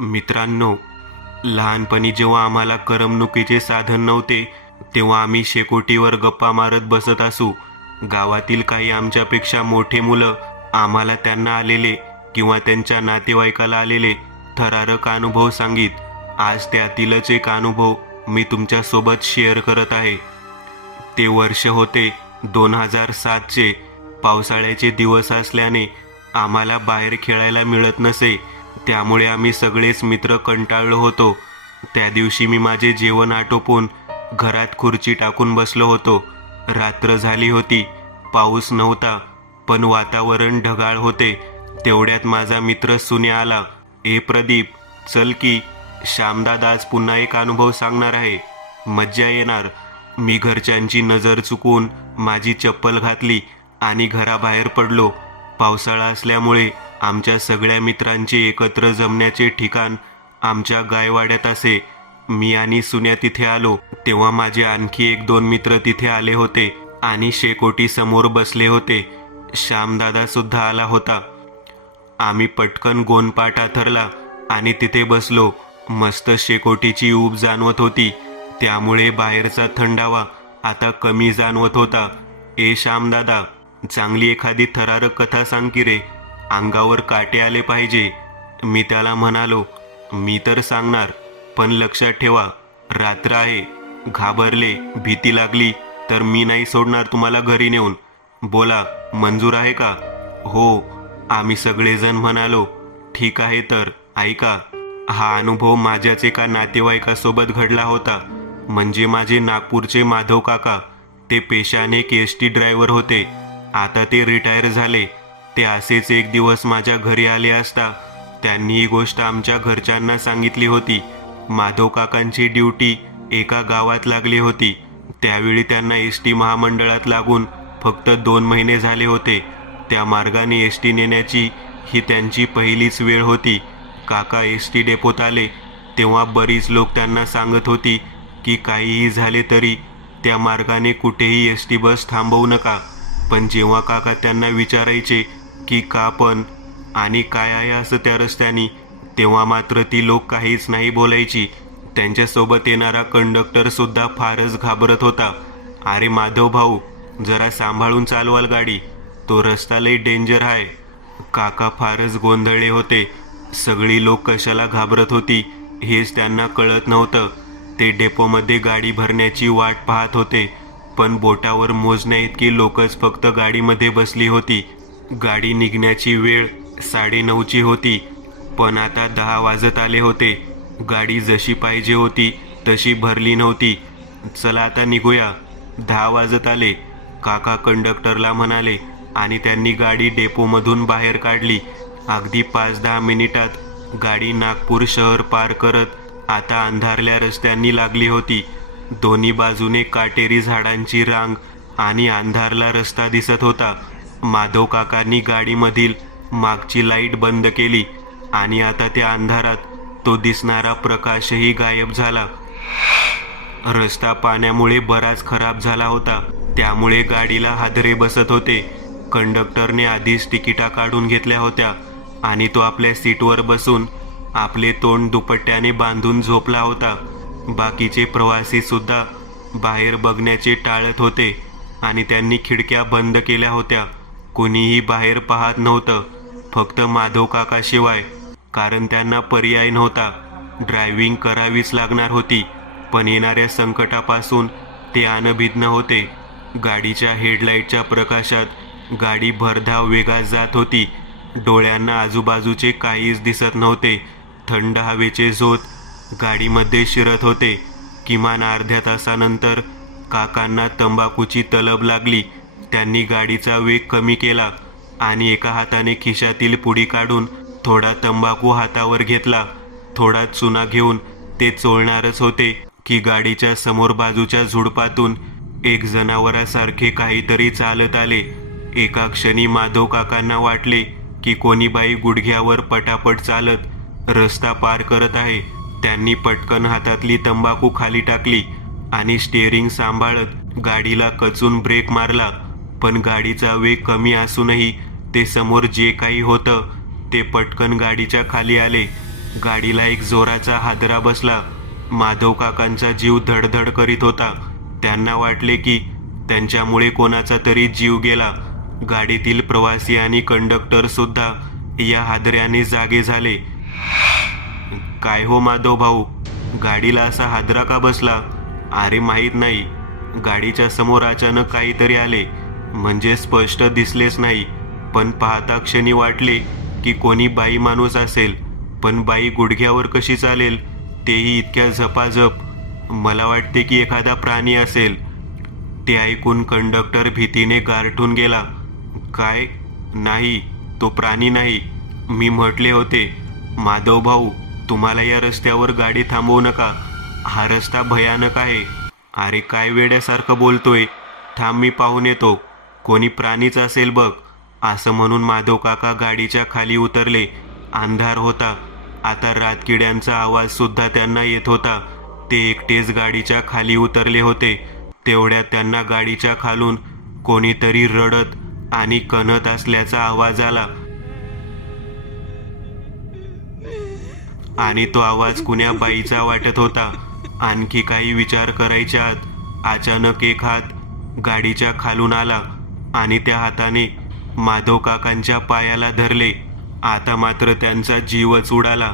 मित्रांनो, लहानपणी जेव्हा आम्हाला करमणुकीचे साधन नव्हते तेव्हा आम्ही शेकोटीवर गप्पा मारत बसत असू. गावातील काही आमच्यापेक्षा मोठे मुलं आम्हाला त्यांना आलेले किंवा त्यांच्या नातेवाईकाला आलेले थरारक अनुभव सांगित. आज त्यातीलच एक अनुभव मी तुमच्यासोबत शेअर करत आहे. ते वर्ष होते 2007चे. पावसाळ्याचे दिवस असल्याने आम्हाला बाहेर खेळायला मिळत नसे, त्यामुळे आम्ही सगळेच मित्र कंटाळलो होतो. त्या दिवशी मी माझे जेवण आटोपून घरात खुर्ची टाकून बसलो होतो. रात्र झाली होती. पाऊस नव्हता, पण वातावरण ढगाळ होते. तेवढ्यात माझा मित्र सुन्या आला. ए प्रदीप, चल की, श्यामदादा आज पुन्हा एक अनुभव सांगणार आहे, मज्जा येणार. मी घरच्यांची नजर चुकवून माझी चप्पल घातली आणि घराबाहेर पडलो. पावसाळा असल्यामुळे आमच्या सगळ्या मित्रांचे एकत्र जमण्याचे ठिकाण आमच्या गायवाड्यात असे. मी आणि सुन्या तिथे आलो तेव्हा माझे आणखी 1-2 मित्र तिथे आले होते आणि शेकोटी समोर बसले होते. श्यामदादा सुद्धा आला होता. आम्ही पटकन गोनपाट आथरला आणि तिथे बसलो. मस्त शेकोटीची ऊब जाणवत होती, त्यामुळे बाहेरचा थंडावा आता कमी जाणवत होता. ए श्यामदादा, चांगली एखादी थरारक कथा सांग की रे, अंगावर काटे आले पाहिजे. मी त्याला म्हणालो, मी तर सांगणार, पण लक्षात ठेवा, रात्र आहे. घाबरले, भीती लागली तर मी नाही सोडणार तुम्हाला घरी नेऊन. बोला, मंजूर आहे का? हो, आम्ही सगळेजण म्हणालो. ठीक आहे, तर ऐका. हा अनुभव माझ्याच एका नातेवाईकासोबत घडला होता, म्हणजे माझे नागपूरचे माधव काका. ते पेशाने KST ड्रायव्हर होते. आता ते रिटायर झाले. ते असेच एक दिवस माझ्या घरी आले असता त्यांनी ही गोष्ट आमच्या घरच्यांना सांगितली होती. माधव काकांची ड्युटी एका गावात लागली होती. त्यावेळी त्यांना ST महामंडळात लागून फक्त 2 महिने झाले होते. त्या मार्गाने ST नेण्याची ही त्यांची पहिलीच वेळ होती. काका ST डेपोत आले तेव्हा बरीच लोक त्यांना सांगत होती की काहीही झाले तरी त्या मार्गाने कुठेही ST बस थांबवू नका. पण जेव्हा काका त्यांना विचारायचे की का पण आणि काय आहे असं त्या रस्त्यानी, तेव्हा मात्र ती लोक काहीच नाही बोलायची. त्यांच्यासोबत येणारा कंडक्टर सुद्धा फारच घाबरत होता. अरे माधव भाऊ, जरा सांभाळून चालवाल गाडी, तो रस्ता लई डेंजर आहे. काका फारच गोंधळले होते. सगळी लोक कशाला घाबरत होती हेच त्यांना कळत नव्हतं. ते डेपोमध्ये गाडी भरण्याची वाट पाहत होते, पण बोटावर मोजण्या इतकी लोकच फक्त गाडीमध्ये बसली होती. गाडी निघण्याची वेळ 9:30ची होती, पण आता 10 वाजत आले होते. गाडी जशी पाहिजे होती तशी भरली नव्हती. चला आता निघूया, 10 वाजत आले, काका कंडक्टरला म्हणाले आणि त्यांनी गाडी डेपोमधून बाहेर काढली. अगदी 5-10 मिनिटात गाडी नागपूर शहर पार करत आता अंधारल्या रस्त्यांनी लागली होती. दोन्ही बाजूने काटेरी झाडांची रांग आणि अंधारला रस्ता दिसत होता. माधव काकांनी गाडीमधील मागची लाईट बंद केली आणि आता त्या अंधारात तो दिसणारा प्रकाशही गायब झाला. रस्ता पाण्यामुळे बराच खराब झाला होता, त्यामुळे गाडीला हादरे बसत होते. कंडक्टरने आधीच तिकिटा काढून घेतल्या होत्या आणि तो आपल्या सीटवर बसून आपले तोंड दुपट्ट्याने बांधून झोपला होता. बाकीचे प्रवासी सुद्धा बाहेर बघण्याचे टाळत होते आणि त्यांनी खिडक्या बंद केल्या होत्या. कुणीही बाहेर पाहत नव्हतं, फक्त माधव काकाशिवाय, कारण त्यांना पर्याय नव्हता. ड्रायव्हिंग करावीच लागणार होती, पण येणाऱ्या संकटापासून ते अनभिज्ञ होते. गाडीच्या हेडलाईटच्या प्रकाशात गाडी भरधाव वेगात जात होती. डोळ्यांना आजूबाजूचे काहीच दिसत नव्हते. थंड हवेचे झोत गाडीमध्ये शिरत होते. किमान अर्ध्या तासानंतर काकांना तंबाखूची तलब लागली. त्यांनी गाडीचा वेग कमी केला आणि एका हाताने खिशातील पुडी काढून थोडा तंबाखू हातावर घेतला. थोडा चुना घेऊन ते चोळणारच होते की गाडीच्या समोर बाजूच्या झुडपातून एक जनावरासारखे काहीतरी चालत आले. एका क्षणी माधव काकांना वाटले की कोणी बाई गुडघ्यावर पटापट चालत रस्ता पार करत आहे. त्यांनी पटकन हातातली तंबाखू खाली टाकली आणि स्टिअरिंग सांभाळत गाडीला कचून ब्रेक मारला. पण गाडीचा वेग कमी असूनही ते समोर जे काही होतं ते पटकन गाडीच्या खाली आले. गाडीला एक जोराचा हादरा बसला. माधव काकांचा जीव धडधड करीत होता. त्यांना वाटले की त्यांच्यामुळे कोणाचा तरी जीव गेला. गाडीतील प्रवासी आणि कंडक्टर सुद्धा या हादऱ्याने जागे झाले. काय हो माधव भाऊ, गाडीला असा हादरा का बसला? अरे माहीत नाही, गाडीच्या समोर अचानक काहीतरी आले. म्हणजे स्पष्ट दिसलेच नाही, पण पाहता क्षणी वाटले की कोणी बाई माणूस असेल. पण बाई गुडघ्यावर कशी चालेल, तेही इतक्या झपाझप? मला वाटते की एखादा प्राणी असेल. ते ऐकून कंडक्टर भीतीने गारठून गेला. काय? नाही, तो प्राणी नाही. मी म्हटले होते माधव भाऊ, तुम्हाला या रस्त्यावर गाडी थांबवू नका. हा रस्ता भयानक आहे. अरे काय वेड्यासारखं बोलतोय. थांब, मी पाहून येतो. कोणी प्राणीच असेल बघ. असं म्हणून माधव काका गाडीच्या खाली उतरले. अंधार होता. आता रातकिड्यांचा आवाज सुद्धा त्यांना येत होता. ते एकटेच गाडीच्या खाली उतरले होते. तेवढ्यात त्यांना गाडीच्या खालून कोणीतरी रडत आणि कणत असल्याचा आवाज आला. आणि तो आवाज कुण्या बाईचा वाटत होता. आणखी काही विचार करायच्या आत अचानक एक हात गाडीच्या खालून आला आणि त्या हाताने माधव काकांच्या पायाला धरले. आता मात्र त्यांचा जीवच उडाला.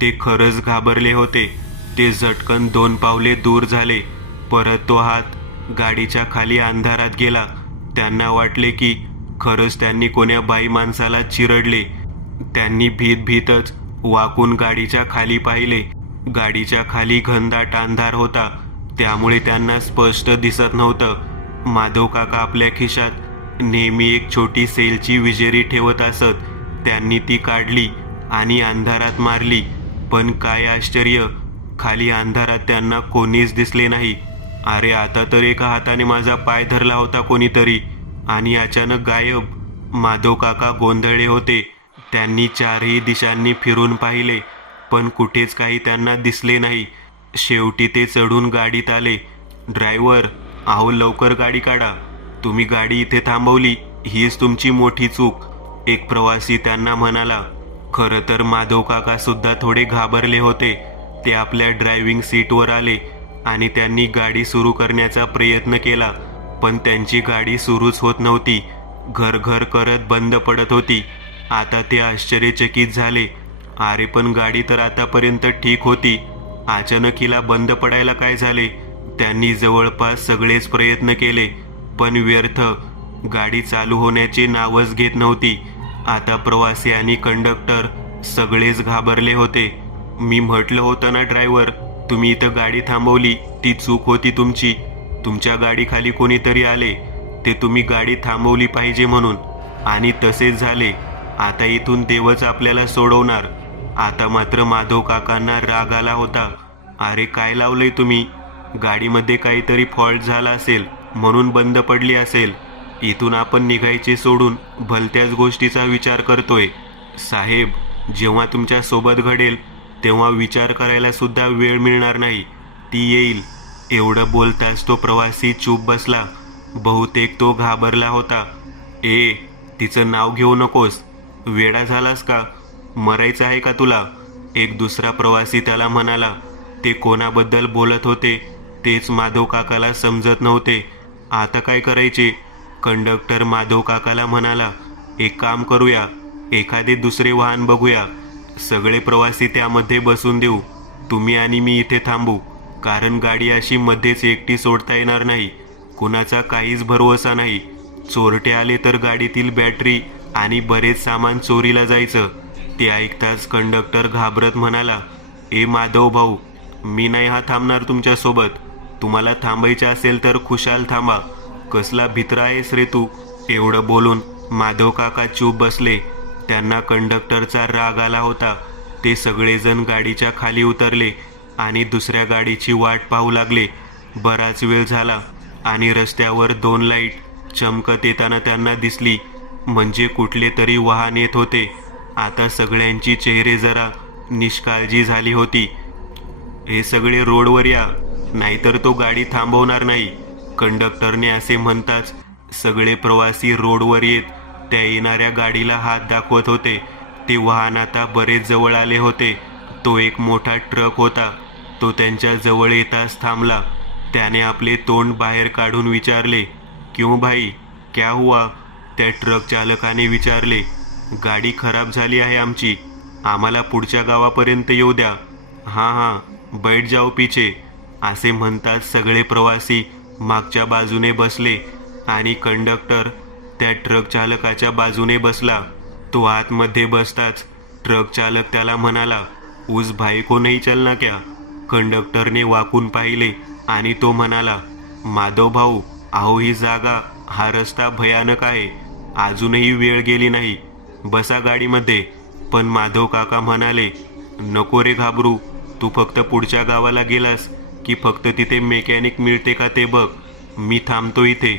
ते खरंच घाबरले होते. ते झटकन 2 पावले दूर झाले. परत तो हात गाडीच्या खाली अंधारात गेला. त्यांना वाटले की खरंच त्यांनी कोण्या बाई माणसाला चिरडले. त्यांनी भीतच वाकून गाडीच्या खाली पाहिले. गाडीच्या खाली घनदाट अंधार होता, त्यामुळे त्यांना स्पष्ट दिसत नव्हतं. माधव काका आपल्या खिशात नेहमी एक छोटी सेलची विजेरी ठेवत असत. त्यांनी ती काढली आणि अंधारात मारली. पण काय आश्चर्य, खाली अंधारात त्यांना कोणीच दिसले नाही. अरे आता तर एका हाताने माझा पाय धरला होता कोणीतरी, आणि अचानक गायब. माधव काका गोंधळले होते. त्यांनी 4ही दिशांनी फिरून पाहिले, पण कुठेच काही त्यांना दिसले नाही. शेवटी ते चढून गाडीत आले. ड्रायव्हर, अहो लवकर गाडी काढा. तुम्ही गाडी इथे थांबवली हीच तुमची मोठी चूक, एक प्रवासी त्यांना म्हणाला. खरं तर माधव काका सुद्धा थोडे घाबरले होते. ते आपल्या ड्रायव्हिंग सीटवर आले आणि त्यांनी गाडी सुरू करण्याचा प्रयत्न केला, पण त्यांची गाडी सुरूच होत नव्हती. घरघर करत बंद पडत होती. आता ते आश्चर्यचकित झाले. अरे पण गाडी तर आतापर्यंत ठीक होती, अचानक हिला बंद पडायला काय झाले? त्यांनी जवळपास सगळेच प्रयत्न केले, पण व्यर्थ. गाडी चालू होण्याचे नावच घेत नव्हती. आता प्रवासी आणि कंडक्टर सगळेच घाबरले होते. मी म्हटलं होतं ना ड्रायव्हर, तुम्ही इथं गाडी थांबवली ती चूक होती तुमची. तुमच्या गाडीखाली कोणीतरी आले, ते तुम्ही गाडी थांबवली पाहिजे म्हणून, आणि तसेच झाले. आता इथून देवच आपल्याला सोडवणार. आता मात्र माधव काकांना राग आला होता. अरे काय लावलंय तुम्ही? गाडीमध्ये काहीतरी फॉल्ट झाला असेल म्हणून बंद पडली असेल. इथून आपण निघायचे सोडून भलत्याच गोष्टीचा विचार करतोय. साहेब, जेव्हा तुमच्या सोबत घडेल तेव्हा विचार करायला सुद्धा वेळ मिळणार नाही, ती येईल. एवढं बोलताच तो प्रवासी चूप बसला. बहुतेक तो घाबरला होता. ए, तिचं नाव घेऊ नकोस. वेडा झालास का? मरायचं आहे का तुला? एक दुसरा प्रवासी त्याला म्हणाला. ते कोणाबद्दल बोलत होते तेच माधव काकाला समजत नव्हते. आता काय करायचे? कंडक्टर माधव काकाला म्हणाला. एक काम करूया, एखादे दुसरे वाहन बघूया. सगळे प्रवासी त्यामध्ये बसून देऊ. तुम्ही आणि मी इथे थांबू, कारण गाडी अशी मध्येच एकटी सोडता येणार नाही. कुणाचा काहीच भरवसा नाही. चोरटे आले तर गाडीतील बॅटरी आणि बरेच सामान चोरीला जायचं. ते ऐकताच कंडक्टर घाबरत म्हणाला. ए माधव भाऊ, मी नाही हा थांबणार तुमच्यासोबत. तुम्हाला थांबायचे असेल तर खुशाल थांबा. कसला भित्रा आहेस रे तू? एवढं बोलून माधव काका चूप बसले. त्यांना कंडक्टरचा राग आला होता. ते सगळेजण गाडीच्या खाली उतरले आणि दुसऱ्या गाडीची वाट पाहू लागले. बराच वेळ झाला आणि रस्त्यावर 2 लाईट चमकत येताना त्यांना दिसली. म्हणजे कुठले तरी वाहन येत होते. आता सगळ्यांची चेहरे जरा निष्काळजी झाली होती. हे सगळे रोडवर या, नाहीतर तो गाडी थांबवणार नाही, कंडक्टरने असे म्हणताच सगळे प्रवासी रोडवर येत त्या येणाऱ्या गाडीला हात दाखवत होते. ते वाहन आता बरेच जवळ आले होते. तो एक मोठा ट्रक होता. तो त्यांच्या जवळ येताच थांबला. त्याने आपले तोंड बाहेर काढून विचारले, क्यों भाई, क्या हुआ? त्या ट्रक चालकाने विचारले, गाडी खराब झाली आहे आमची, आम्हाला पुढच्या गावापर्यंत येऊ द्या. हां हां, बैठ जाओ पीछे. असे म्हणताच सगळे प्रवासी मागच्या बाजूने बसले आणि कंडक्टर त्या ट्रक चालकाच्या बाजूने बसला. तो आतमध्ये बसताच ट्रक चालक त्याला म्हणाला, उस भाई को नहीं चलना क्या? कंडक्टरने वाकून पाहिले आणि तो म्हणाला, माधव भाऊ, अहो ही जागा, हा रस्ता भयानक आहे, अजूनही वेळ गेली नाही, बसा गाडीमध्ये. पण माधव काका म्हणाले, नको रे घाबरू, तू फक्त पुढच्या गावाला गेलास की फक्त तिथे मेकॅनिक मिळते का ते बघ, मी थांबतो इथे.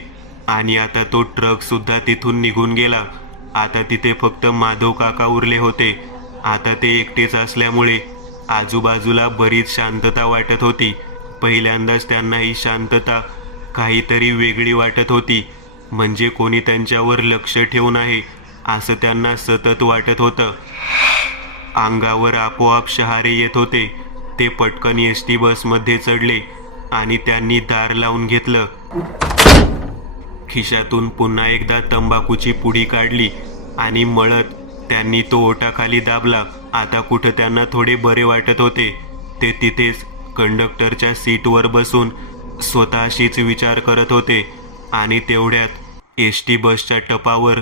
आणि आता तो ट्रक सुद्धा तिथून निघून गेला. आता तिथे फक्त माधव काका उरले होते. आता ते एकटेच असल्यामुळे आजूबाजूला बरीच शांतता वाटत होती. पहिल्यांदाच त्यांना ही शांतता काहीतरी वेगळी वाटत होती. म्हणजे कोणी त्यांच्यावर लक्ष ठेवून आहे असं त्यांना सतत वाटत होतं. अंगावर आपोआप शहारे येत होते. ते पटकन एसटी बसमध्ये चढले आणि त्यांनी दार लावून घेतलं. खिशातून पुन्हा एकदा तंबाखूची पुडी काढली आणि मळत त्यांनी तो ओठाखाली दाबला. आता कुठं त्यांना थोडे बरे वाटत होते. ते तिथेच कंडक्टरच्या सीटवर बसून स्वतःशीच विचार करत होते. आणि तेवढ्यात एसटी बसच्या टपावर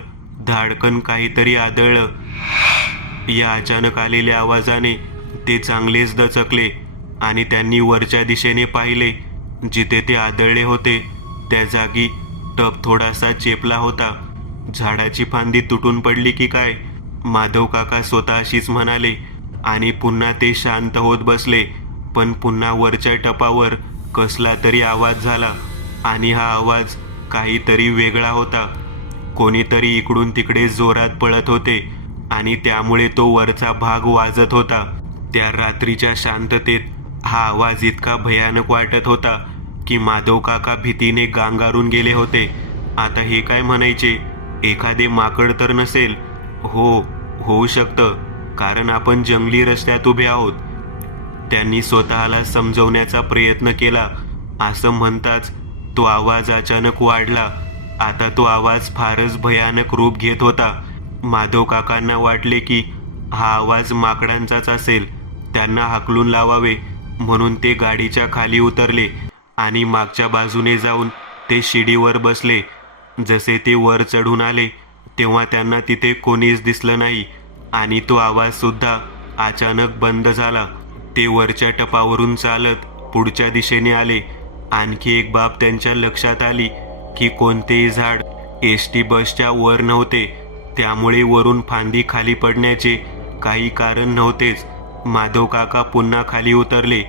धाडकन काहीतरी आदळलं. या अचानक आलेल्या आवाजाने ते चांगलेच दचकले आणि त्यांनी वरच्या दिशेने पाहिले. जिथे ते आदळले होते त्या जागी टप थोडासा चेपला होता. झाडाची फांदी तुटून पडली की काय, माधव काका स्वतःशीच म्हणाले. आणि पुन्हा ते शांत होत बसले. पण पुन्हा वरच्या टपावर कसला तरी आवाज झाला आणि हा आवाज काहीतरी वेगळा होता. कोणीतरी इकडून तिकडे जोरात पळत होते आणि त्यामुळे तो वरचा भाग वाजत होता. त्या रात्रीच्या शांततेत हा आवाज इतका भयानक वाटत होता की माधव काका भीतीने गांगारून गेले होते. आता हे काय म्हणायचे, एखादे माकड तर नसेल? हो, होऊ शकतं, कारण आपण जंगली रस्त्यात उभे आहोत. त्यांनी स्वतःला समजवण्याचा प्रयत्न केला. असं म्हणताच तो आवाज अचानक वाढला. आता तो आवाज फारच भयानक रूप घेत होता. माधव काकांना वाटले की हा आवाज माकडांचाच असेल. त्यांना हाकलून लावावे म्हणून ते गाडीच्या खाली उतरले आणि मागच्या बाजूने जाऊन ते शिडीवर बसले. जसे ते वर चढून आले तेव्हा त्यांना तिथे कोणीच दिसलं नाही आणि तो आवाज सुद्धा अचानक बंद झाला. ते वरच्या टपावरून चालत पुढच्या दिशेने आले. आणखी एक बाब त्यांच्या लक्षात आली की कोणतेही झाड एसटी बसच्या वर नव्हते. त्यामुळे वरून फांदी खाली पडण्याचे काही कारण नव्हतेच. माधव काका पुन्हा खाली उतरले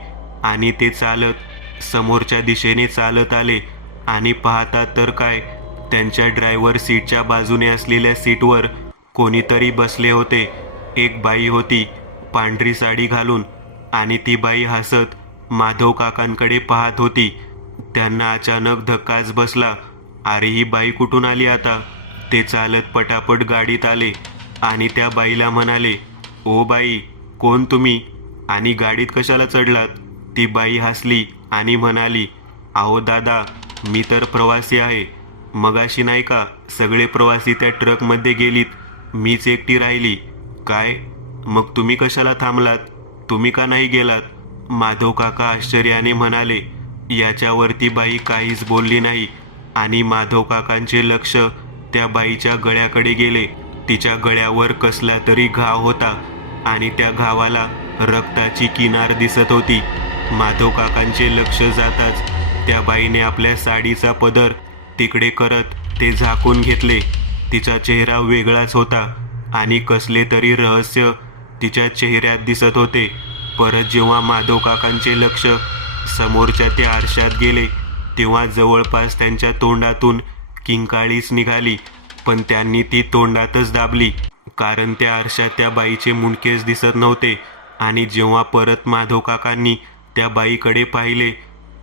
आणि ते चालत समोरच्या दिशेने चालत आले आणि पाहतात तर काय, त्यांच्या ड्रायव्हर सीटच्या बाजूने असलेल्या सीटवर कोणीतरी बसले होते. एक बाई होती पांढरी साडी घालून आणि ती बाई हसत माधव काकांकडे पाहत होती. त्यांना अचानक धक्काच बसला. अरे ही बाई कुठून आली आता? ते चालत पटापट गाडीत आले आणि त्या बाईला म्हणाले, ओ बाई, कोण तुम्ही आणि गाडीत कशाला चढलात? ती बाई हसली आणि म्हणाली, अहो दादा, मी तर प्रवासी आहे. मगाशी नाही का सगळे प्रवासी त्या ट्रकमध्ये गेलीत, मीच एकटी राहिली. काय, मग तुम्ही कशाला थांबलात? तुम्ही का नाही गेलात? माधव काका आश्चर्याने म्हणाले. याच्यावरती बाई काहीच बोलली नाही आणि माधव काकांचे लक्ष त्या बाईच्या गळ्याकडे गेले. तिच्या गळ्यावर कसला तरी घाव होता आणि त्या घावाला रक्ताची किनार दिसत होती. माधव काकांचे लक्ष जाताच त्या बाईने आपल्या साडीचा पदर तिकडे करत ते झाकून घेतले. तिचा चेहरा वेगळाच होता आणि कसले तरी रहस्य तिच्या चेहऱ्यात दिसत होते. परत जेव्हा माधव काकांचे लक्ष समोरच्या त्या आरशात गेले तेव्हा जवळपास त्यांच्या तोंडातून किंकाळीच निघाली. पण त्यांनी ती तोंडातच दाबली, कारण त्या आरशात त्या बाईचे मुंडकेच दिसत नव्हते. आणि जेव्हा परत माधव काकांनी त्या बाईकडे पाहिले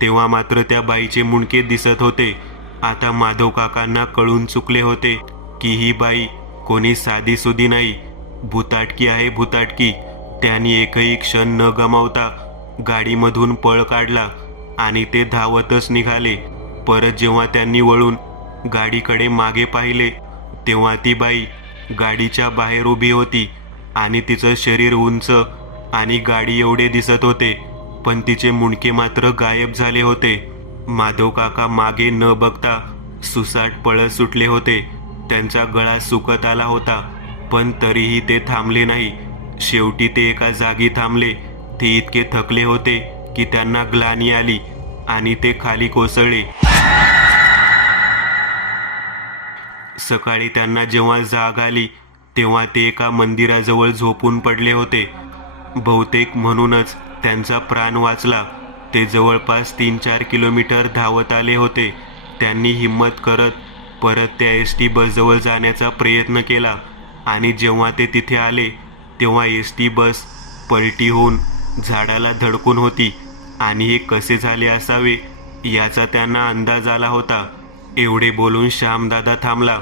तेव्हा मात्र त्या बाईचे मुंडके दिसत होते. आता माधव काकांना कळून चुकले होते की ही बाई कोणी साधीसुधी नाही, भुताटकी आहे, भुताटकी. त्यांनी एकही क्षण न गमावता गाडीमधून पळ काढला आणि ते धावतच निघाले. परत जेव्हा त्यांनी वळून गाडीकडे मागे पाहिले तेव्हा ती बाई गाडीच्या बाहेर उभी होती आणि तिचं शरीर उंच आणि गाडी एवढे दिसत होते, पण तिचे मुंडके मात्र गायब झाले होते. माधव काका मागे न बघता सुसाट पळत सुटले होते. त्यांचा गळा सुकत आला होता, पण तरीही ते थांबले नाही. शेवटी ते एका जागी थांबले. ते इतके थकले होते की त्यांना ग्लानी आली आणि ते खाली कोसळले. सकाळी त्यांना जेव्हा जाग आली तेव्हा ते एका मंदिराजवळ झोपून पडले होते. बहुतेक म्हणूनच त्यांचा प्राण वाचला. ते जवळपास 3-4 किलोमीटर धावत आले होते. त्यांनी हिम्मत करत परत त्या एस.टी. बसजवळ जाण्याचा प्रयत्न केला आणि जेव्हा ते तिथे आले तेव्हा एस.टी. बस पलटी होऊन झाडाला धडकून होती आणि हे कसे झाले असावे याचा त्यांना अंदाज आला होता. एवढे बोलून श्यामदादा थांबला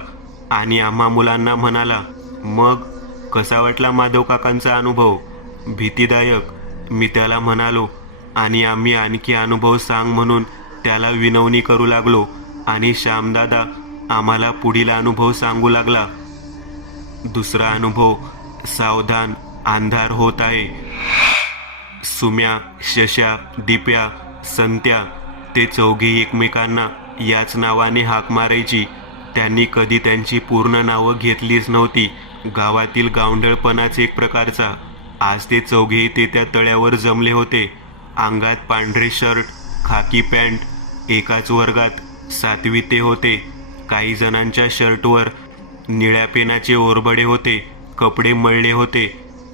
आणि आम्हा मुलांना म्हणाला, मग कसा वाटला माधव काकांचा अनुभव? भीतीदायक, मी त्याला म्हणालो आणि आम्ही आणखी अनुभव सांग म्हणून त्याला विनवणी करू लागलो आणि श्यामदादा आम्हाला पुढील अनुभव सांगू लागला. दुसरा अनुभव, सावधान, अंधार होत आहे. सुम्या, शशा, दिप्या, संत्या ते चौघे एकमेकांना याच नावाने हाक मारायची. त्यांनी कधी त्यांची पूर्ण नावं घेतलीच नव्हती. गावातील गावंढळपणाच एक प्रकारचा. आज ते चौघेही ते त्या तळ्यावर जमले होते. अंगात पांढरे शर्ट, खाकी पॅन्ट. एकाच वर्गात 7वी ते होते. काही जणांच्या शर्टवर निळ्या पेनाचे ओरबडे होते. कपडे मळले होते.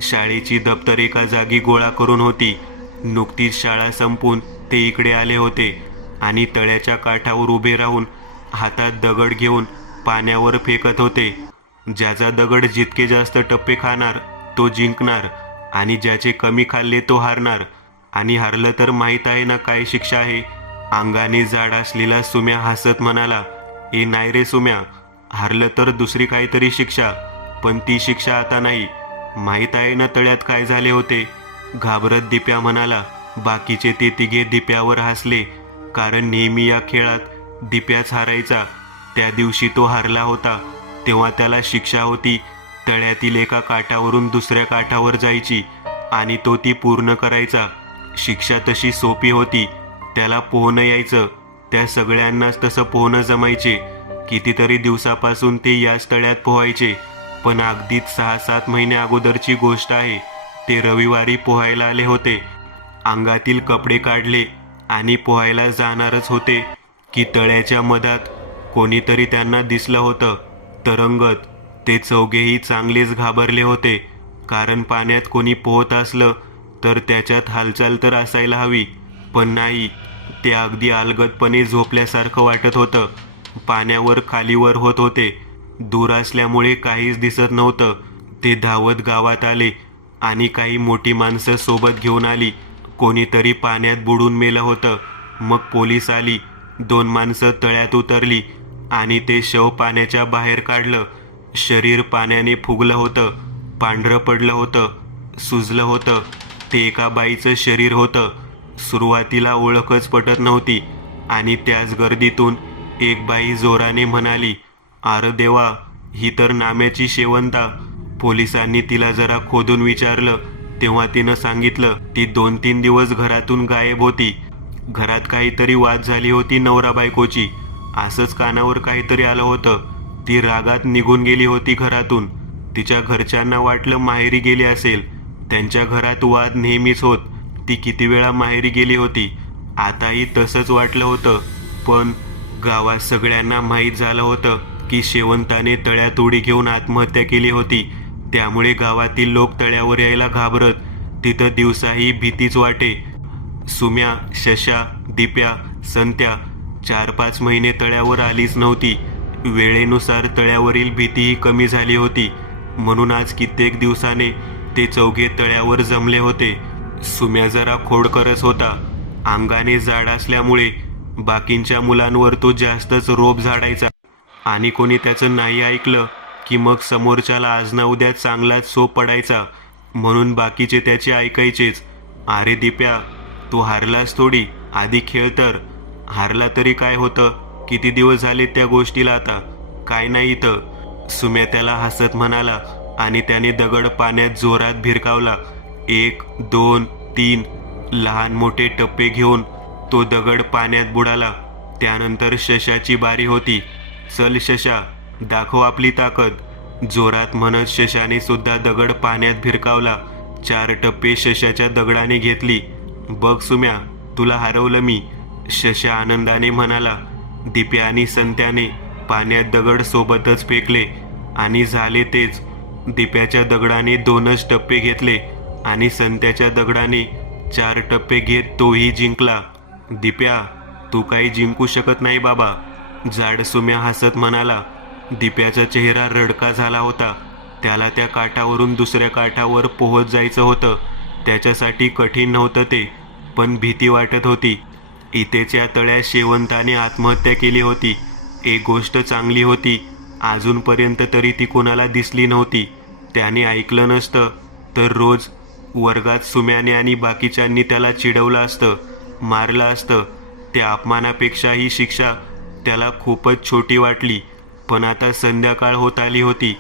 शाळेची दप्तर एका जागी गोळा करून होती. नुकतीच शाळा संपून ते इकडे आले होते आणि तळ्याच्या काठावर उभे राहून हातात दगड घेऊन पाण्यावर फेकत होते. ज्याचा दगड जितके जास्त टप्पे खाणार तो जिंकणार आणि ज्याचे कमी खाल्ले तो हारणार. आणि हारलं तर माहीत आहे ना काय शिक्षा आहे? अंगाने जाड असलेला सुम्या हसत म्हणाला, ए नाही रे सुम्या, हारलं तर दुसरी काहीतरी शिक्षा, पण ती शिक्षा आता नाही. माहीत आहे ना तळ्यात काय झाले होते? घाबरत दिप्या म्हणाला. बाकीचे ते तिघे दिप्यावर हसले, कारण नेहमी या खेळात दिप्याच हारायचा. त्या दिवशी तो हारला होता तेव्हा त्याला शिक्षा होती तळ्यातील एका काठावरून दुसऱ्या काठावर जायची आणि तो ती पूर्ण करायचा. शिक्षा तशी सोपी होती. त्याला पोहणं यायचं. त्या सगळ्यांनाच तसं पोहणं जमायचे. कितीतरी दिवसापासून ते याच तळ्यात पोहायचे. पण अगदीच 6-7 महिने अगोदरची गोष्ट आहे. ते रविवारी पोहायला आले होते. अंगातील कपडे काढले आणि पोहायला जाणारच होते की तळ्याच्या मधात कोणीतरी त्यांना दिसलं होतं तरंगत. ते चौघेही चांगलेच घाबरले होते, कारण पाण्यात कोणी पोहत असलं तर त्याच्यात हालचाल तर असायला हवी, पण नाही. ते अगदी अलगदपणे झोपल्यासारखं वाटत होतं. पाण्यावर खालीवर होत होते. दूर असल्यामुळे काहीच दिसत नव्हतं. ते धावत गावात आले आणि काही मोठी माणसं सोबत घेऊन आली. कोणीतरी पाण्यात बुडून मेलं होतं. मग पोलीस आली. 2 माणसं तळ्यात उतरली आणि ते शव पाण्याच्या बाहेर काढलं. शरीर पाण्याने फुगलं होतं. पांढरं पडलं होतं. सुजलं होतं. ते एका बाईचं शरीर होतं. सुरुवातीला ओळखच पटत नव्हती आणि त्याच गर्दीतून एक बाई जोराने म्हणाली, अरे देवा, ही तर नाम्याची शेवंता. पोलिसांनी तिला जरा खोदून विचारलं तेव्हा तिनं सांगितलं ती 2-3 दिवस घरातून गायब होती. घरात काहीतरी वाद झाली होती नवरा बायकोची. असंच कानावर काहीतरी आलं होतं. ती रागात निघून गेली होती घरातून. तिच्या घरच्यांना वाटलं माहेरी गेली असेल. त्यांच्या घरात वाद नेहमीच होत. ती किती वेळा माहेरी गेली होती. आताही तसंच वाटलं होतं. पण गावात सगळ्यांना माहीत झालं होतं की शेवंताने तळ्यात उडी घेऊन आत्महत्या केली होती. त्यामुळे गावातील लोक तळ्यावर यायला घाबरत. तिथं दिवसाही भीतीच वाटे. सुम्या, शशा, दिप्या, संत्या 4-5 महिने तळ्यावर आलीच नव्हती. वेळेनुसार तळ्यावरील भीतीही कमी झाली होती. म्हणून आज कित्येक दिवसाने ते चौघे तळ्यावर जमले होते. सुम्या जरा खोडकरच होता. अंगाने जाड असल्यामुळे बाकींच्या मुलांवर तो जास्तच रोब झाडायचा आणि कोणी त्याचं नाही ऐकलं की मग समोरच्याला आज ना उद्या चांगलाच सोप पडायचा. म्हणून बाकीचे त्याचे ऐकायचेच. अरे दिप्या, तू हारलास थोडी, आधी खेळ तर. हारला तरी काय होतं, किती दिवस झाले त्या गोष्टीला आता, काय नाही इथं. सुम्या त्याला हसत म्हणाला आणि त्याने दगड पाण्यात जोरात भिरकावला. 1, 2, 3 लहान मोठे टप्पे घेऊन तो दगड पाण्यात बुडाला. त्यानंतर शशाची बारी होती. चल शशा, दाखव आपली ताकद, जोरात म्हणत शशाने सुद्धा दगड पाण्यात भिरकावला. 4 टप्पे शशाच्या दगडाने घेतली. बघ सुम्या, तुला हरवलं मी, शशा आनंदाने म्हणाला. दिप्या आणि संत्याने पाण्यात दगड सोबतच फेकले आणि झाले तेच. दिप्याच्या दगडाने 2च टप्पे घेतले आणि संत्याच्या दगडाने 4 टप्पे घेत तोही जिंकला. दिप्या, तू काही जिंकू शकत नाही बाबा, जाड सुम्या हसत म्हणाला. दिप्याचा चेहरा रडका झाला होता. त्याला त्या काठावरून दुसऱ्या काठावर पोहोच जायचं होतं. त्याच्यासाठी कठीण नव्हतं ते, पण भीती वाटत होती. इथेच्या तळ्यात शेवंताने आत्महत्या केली होती. एक गोष्ट चांगली होती, अजूनपर्यंत तरी ती कोणाला दिसली नव्हती. त्याने ऐकलं नसतं तर रोज वर्गात सुम्याने आणि बाकीच्यांनी त्याला चिडवलं असतं, मारलं असतं. त्या अपमानापेक्षा ही शिक्षा त्याला खूपच छोटी वाटली. पण आता संध्याकाळ होत आली होती.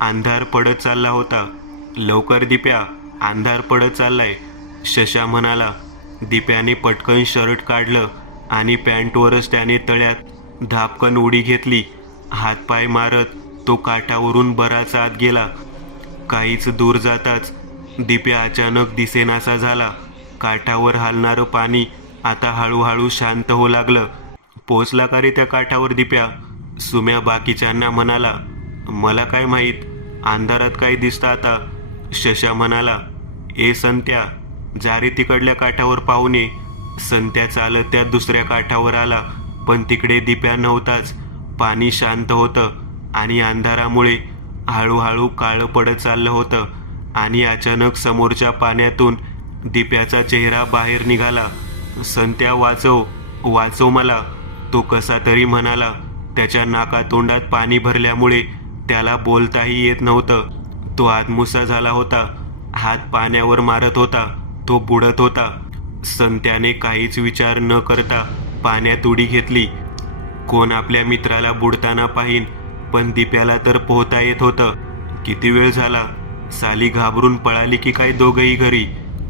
अंधार पडत चालला होता. लवकर दिप्या, अंधार पडत चाललाय, शशा म्हणाला. दिप्याने पटकन शर्ट काढलं आणि पॅन्टवरच त्याने तळ्यात धापकन उडी घेतली. हातपाय मारत तो काठावरून बराच आत गेला. काहीच दूर जाताच दिप्या अचानक दिसेनासा झाला. काठावर हलणारं पाणी आता हळूहळू शांत होऊ लागलं. पोचला का रे त्या काठावर दिप्या, सुम्या बाकीच्यांना म्हणाला. मला काय माहीत, अंधारात काय दिसतं आता, शशा म्हणाला. ए संत्या, जा रे तिकडल्या काठावर पाहून ये. संत्या चालत त्या दुसऱ्या काठावर आला, पण तिकडे दिप्या नव्हताच. पाणी शांत होतं आणि अंधारामुळे हळूहळू काळं पडत चाललं होतं. आणि अचानक समोरच्या पाण्यातून दिप्याचा चेहरा बाहेर निघाला. संत्या, वाचव, वाचव मला, तो कसा तरी म्हणाला. त्याच्या नाकातोंडात पाणी भरल्यामुळे त्याला बोलताही येत नव्हतं. तो आदमुसा झाला होता. हात पाण्यावर मारत होता. तो बुडत होता. संत्याने काहीच विचार न करता पाण्यात उडी घेतली. कोण आपल्या मित्राला बुडताना पाहीन, पण दिप्याला तर पोहता येत होतं. किती वेळ झाला, साली घाबरून पळाली की काय दोघंही घरी,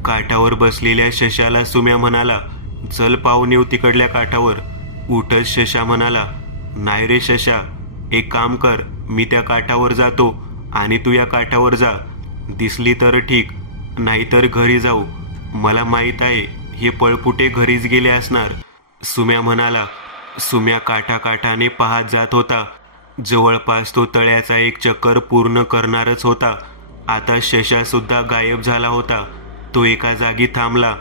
काठावर बसलेल्या शशाला सुम्या म्हणाला. चल पाहून येऊ तिकडल्या काठावर. उठच शशा म्हणाला. नाही रे शशा, एक काम कर, मी त्या काठावर जातो आणि तू या काठावर जा. दिसली तर ठीक, नाहीतर घरी जाऊ. मला माहीत आहे हे पळपुटे घरीच गेले असणार, सुम्या म्हणाला. सुम्या काठाकाठाने पाहत जात होता. जवळपास तो तळ्याचा एक चक्कर पूर्ण करणारच होता. आता शशा सुद्धा गायब झाला होता. तो एका जागी थांबला.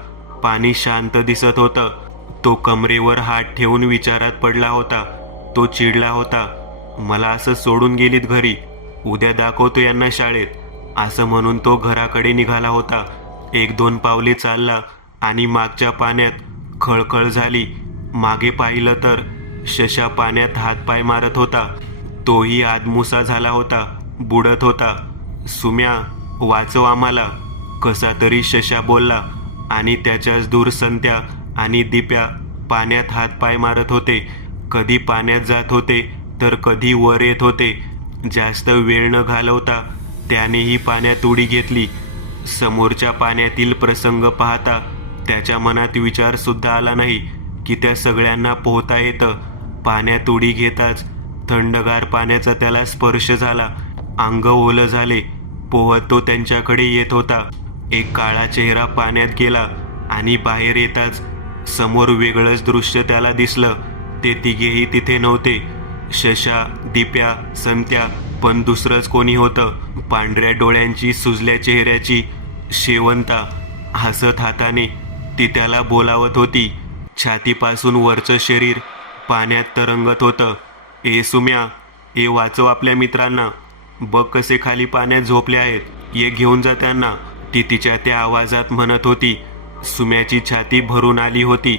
पाणी शांत दिसत होतं. तो कमरेवर हात ठेवून विचारात पडला होता. तो चिडला होता. मला असं सोडून गेलीत घरी, उद्या दाखवतो यांना शाळेत, असं म्हणून तो घराकडे निघाला होता. 1-2 पावले चालला आणि मागच्या पाण्यात खळखळ झाली. मागे पाहिलं तर शशा पाण्यात हातपाय मारत होता. तोही आदमुसा झाला होता, बुडत होता. सुम्या, वाचव आम्हाला, कसा तरी शशा बोलला. आणि त्याच्याच दूर संत्या आणि दिप्या पाण्यात हातपाय मारत होते. कधी पाण्यात जात होते तर कधी वर येत होते. जास्त वेळ न घालवता त्यानेही पाण्यात उडी घेतली. समोरच्या पाण्यातील प्रसंग पाहता त्याच्या मनात विचार सुद्धा आला नाही की त्या सगळ्यांना पोहता येतं. पाण्यात उडी घेताच थंडगार पाण्याचा त्याला स्पर्श झाला. अंग ओलं झाले. पोहत तो त्यांच्याकडे येत होता. एक काळा चेहरा पाण्यात गेला आणि बाहेर येताच समोर वेगळंच दृश्य त्याला दिसलं. ते तिघेही तिथे नव्हते. शशा, दिप्या, संत्या, पण दुसरंच कोणी होतं. पांढऱ्या डोळ्यांची, सुजल्या चेहऱ्याची शेवंता हसत हाताने ती त्याला बोलावत होती. छातीपासून वरचं शरीर पाण्यात तरंगत होतं. ए सुम्या, ए वाचव आपल्या मित्रांना, बघ कसे खाली पाण्यात झोपले आहेत, ये घेऊन जा त्यांना, ती तिच्या त्या आवाजात म्हणत होती. सुम्याची छाती भरून आली होती.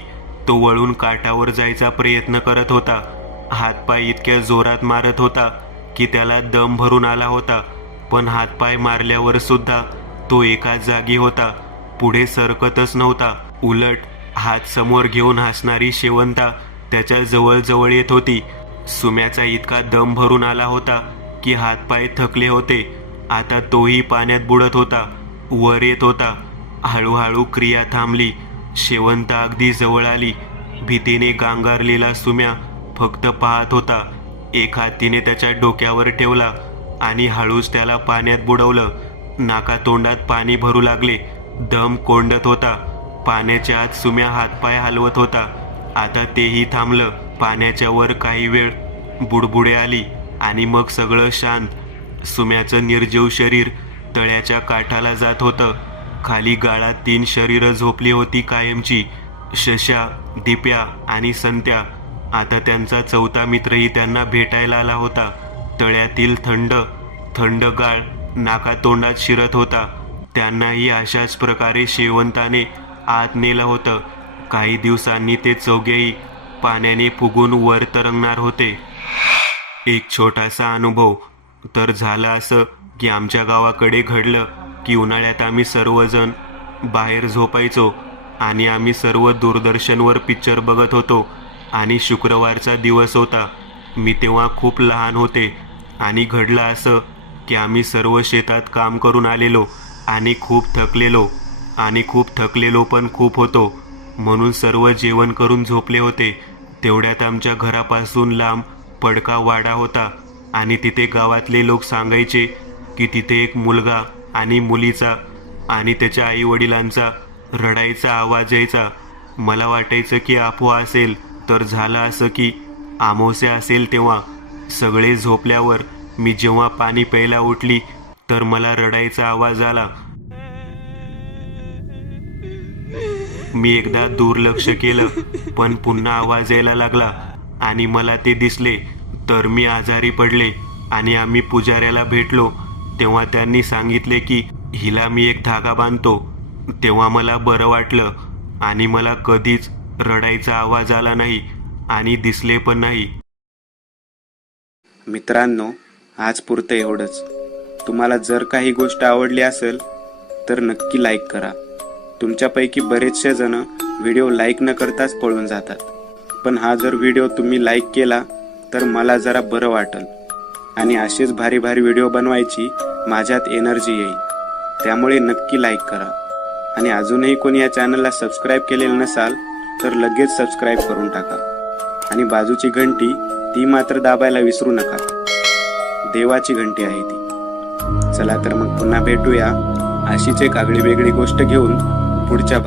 तो वळून काठावर जायचा प्रयत्न करत होता. हातपाय इतक्या जोरात मारत होता की त्याला दम भरून आला होता. पण हातपाय मारल्यावर सुद्धा तो एकाच जागी होता, पुढे सरकतच नव्हता. उलट हात समोर घेऊन हसणारी शेवंता त्याच्या जवळ जवळ येत होती. सुम्याचा इतका दम भरून आला होता की हातपाय थकले होते. आता तोही पाण्यात बुडत होता, वर येत होता. हळूहळू क्रिया थांबली. शेवंता अगदी जवळ आली. भीतीने गांगारलेला सुम्या फक्त पाहत होता. एक हात तिने त्याच्या डोक्यावर ठेवला आणि हळूच त्याला पाण्यात बुडवलं. नाकातोंडात पाणी भरू लागले. दम कोंडत होता. पाण्याच्या आत सुम्या हातपाय हलवत होता. आता तेही थांबलं. पाण्याच्या वर काही वेळ बुडबुडे आली आणि मग सगळं शांत. सुम्याचं निर्जीव शरीर तळ्याच्या काठाला जात होतं. खाली गाळात 3 शरीरं झोपली होती कायमची. शशा, दिप्या आणि संत्या. आता त्यांचा 4था मित्रही त्यांना भेटायला आला होता. तळ्यातील थंड गाळ नाकातोंडात शिरत होता. त्यांनाही अशाच प्रकारे शेवंताने आत नेलं होतं. काही दिवसांनी ते चौघेही पाण्याने फुगून वर तरंगणार होते. एक छोटासा अनुभव तर झालं असं की आमच्या गावाकडे घडलं की उन्हाळ्यात आम्ही सर्वजण बाहेर झोपायचो आणि आम्ही सर्व दूरदर्शनवर पिक्चर बघत होतो. आणि शुक्रवारचा दिवस होता. मी तेव्हा खूप लहान होते. आणि घडलं असं की आम्ही सर्व शेतात काम करून आलेलो आणि खूप थकलेलो पण खूप होतो. म्हणून सर्व जेवण करून झोपले होते. तेवढ्यात आमच्या घरापासून लांब पडका वाडा होता आणि तिथे गावातले लोक सांगायचे की तिथे एक मुलगा आणि मुलीचा आणि त्याच्या आईवडिलांचा रडायचा आवाज यायचा. मला वाटायचं की अफवा असेल. तर झालं असं की अमावस्या असेल तेव्हा. सगळे झोपल्यावर मी जेव्हा पाणी प्यायला उठली तर मला रडायचा आवाज आला. मी एकदा दुर्लक्ष केलं पण पुन्हा आवाज यायला लागला आणि मला ते दिसले. तर मी आजारी पडले आणि आम्ही पुजाऱ्याला भेटलो. तेव्हा त्यांनी सांगितले की हिला मी एक धागा बांधतो. तेव्हा मला बरं वाटलं आणि मला कधीच रडायचा आवाज आला नाही आणि दिसले पण नाही. मित्रांनो, आज पुरतं एवढंच. तुम्हाला जर काही गोष्ट आवडली असेल तर नक्की लाईक करा. तुमच्यापैकी बरेचसे जण व्हिडिओ लाईक न करताच पळून जातात. पण हा जर व्हिडिओ तुम्ही लाईक केला तर मला जरा बरं वाटेल आणि असेच भारी भारी व्हिडिओ बनवायची माझ्यात एनर्जी येईल. त्यामुळे नक्की लाईक करा. आणि अजूनही कोणी या चॅनलला सबस्क्राईब केलेलं नसाल तर लगेच सबस्क्राईब करून टाका. आणि बाजूची घंटी ती मात्र दाबायला विसरू नका. देवाची घंटी आहे ती. चला तर मग पुन्हा भेटूया अशीच एक आगळी वेगळी गोष्ट घेऊन पुढच्या